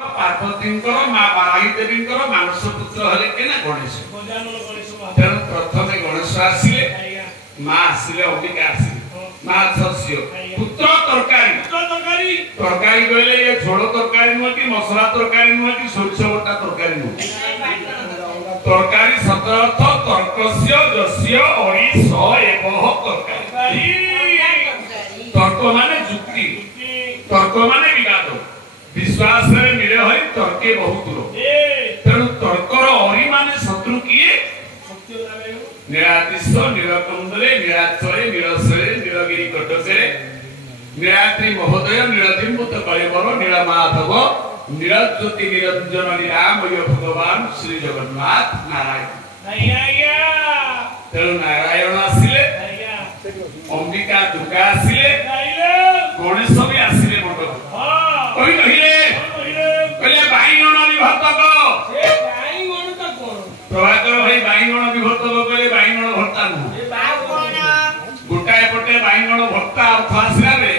पार्वती माँ बाराही देवी मानस पुत्र हेले केना गणेश तेणु प्रथम गणेश आसिले माँ आसिले अंबिका आसिले माँ शस्य पुत्र तरकारी तरकारी कहले ये झोल तरकारी नुह कि मसला तरकारी नुह कि सोरिष बटा तरकारी नुह तरकारी सतर्थ तर्कस्य जस्य अणि स एवह तरकारी तर्क माने जुक्ति तर्क माने विवाद विश्वास रे मिले होई तर्के बहुत दूर तेणु तर्कर अणि माने शत्रु किए नीलाद्रिश नीलकंदरे नीलाचले नीलशरे नीलगिरी कटकरे नीलाद्रि महोदय नीलदिम्बुत कलेवर नीलमाधव नीलज्योति निरंजन लीलामय भगवान श्री जगन्नाथ नारायण तेणु नारायण आसिले अंबिका दुर्गा आसिले गणेश भी आसिले मंडप कहि कहिले कहले बाईगण विभक्तक प्रभाकर भाई बाईगण विभक्तक कहले बाईगण भर्ता नु गोटाए पटे बाईगण भर्ता अर्थ आसिला रे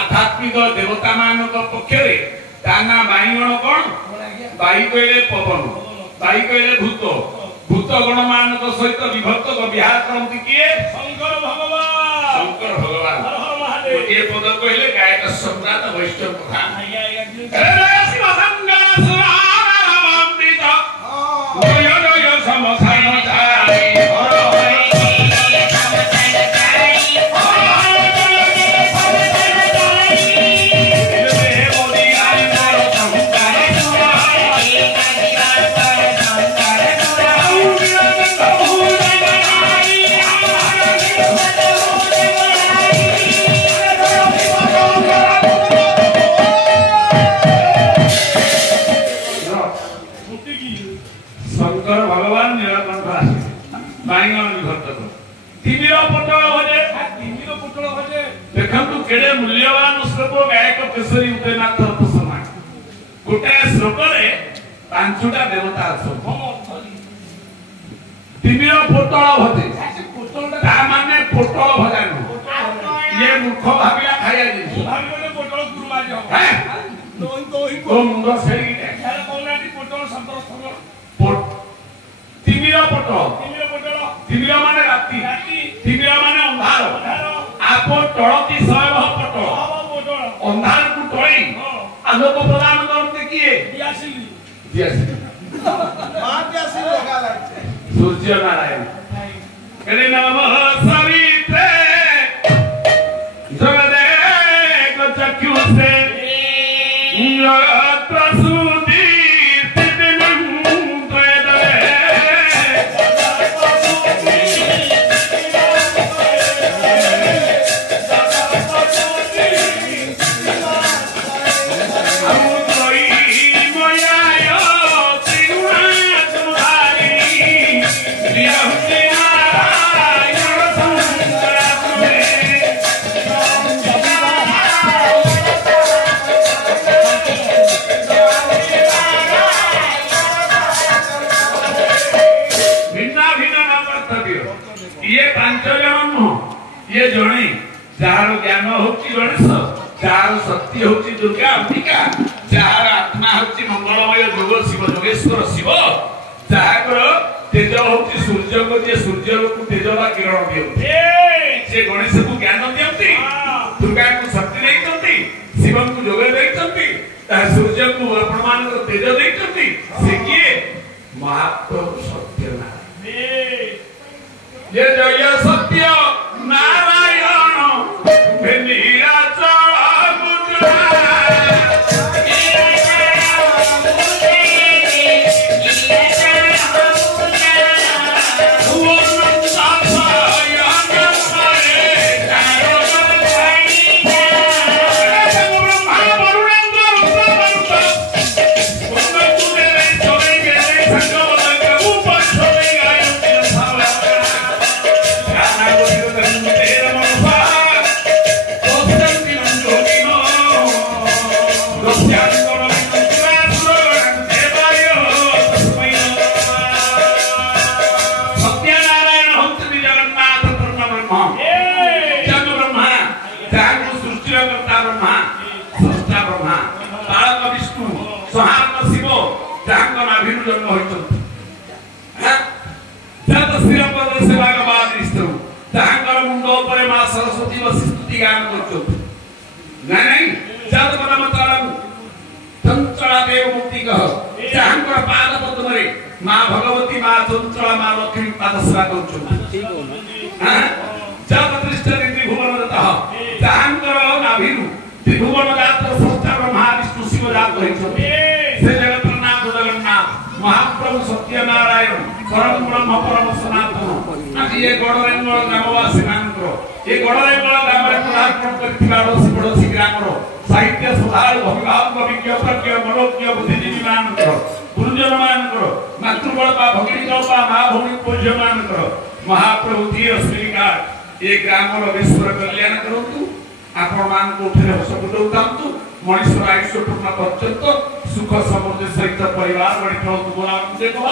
आध्यात्मिक देवता मानक पक्षरे ताना बाईगण कोन बाई कहले पवन बाई कहले भूत भूत गण मानक सहित विभक्तक विहार करंती किए शंकर भगवान ये पद कहले गायक सम्राट वैष्णव प्रधान शिव संगम सुरामृत जय जय समसाय जाय केड़े मूल्यवान श्लोक गायक केशरी उदयनाथ समान गोटे श्लोक रे पांचटा देवता अछन तिमिर पोटल भजे ता माने पोटल भजा न ये मूर्ख भाबिया खाया जी भाबिले पोटल गुरुमा जो हैं तो मुंड सेरी यार कोनाटी पोटल संतर पोट तिमिर तिमिर माने राती तिमिर माने अंधार आपो टळती सयह पटल अंधार को टळी आलोक प्रदान करते किए दियासी मां दियासी लगा लागते सूर्य नारायण करे नमः सवित्रे जगदेक चक्षु से प्रसूति ये जणे जार ज्ञान होची गणेश जार शक्ति होची दुर्गा अंबिका जार आत्मा होची मंगलमय जोग शिव जोगेश्वर शिव जार तेज होची सूर्य को जे सूर्य को तेजला किरण दियते से गणेश को ज्ञान दियते दुर्गा को शक्ति देइतंती शिव को जोग देइतंती ता सूर्य को अपमान को तेज देइतंती से किए महाप्रभु सत्य नारायण ये जय सत्य नारायण नीलाचल महान शिव जहां नाभिनु जन्म होइछन्ति जत श्रीरामचंद्र सेवा का बाद इस्तु जहां मुंड ऊपर मां सरस्वती बसी स्तुति गान करछन्ति नहीं जत मनमतारम चंचला देव मुक्ति कह जहां पाद पद्म रे मां भगवती मां चंचला मां लक्ष्मी पाद सेवा करछन्ति जत दृष्टि त्रिभुवन दतः जहां नाभिनु त्रिभुवन जात संस्था ब्रह्मा विष्णु शिव जात होइछन्ति से जगन्नाथ जगन्नाथ महाप्रभु सत्यनारायण परम ब्रह्म परम सनातन आज ये गडरेंगल ग्रामवासी मानकर ये गडरेंगल ग्राम रे प्रार्थना करथिबा पड़ोसी ग्राम रो साहित्य सुधार भगवान विज्ञ प्रज्ञ मनोज्ञ बुद्धिजीवी मानकर गुरुजन मानकर मातृबल बा भगिनी बा मां भौणी पूज्य मानकर महाप्रभु धीर श्रीकार ये ग्राम रो विश्व कल्याण करंतु आपण मान को उठे हस फुटौतांतु मनुष्य आयुष्य पूर्ण पर्यंत सुख समृद्धि सहित परिवार बड़ी बोला देखो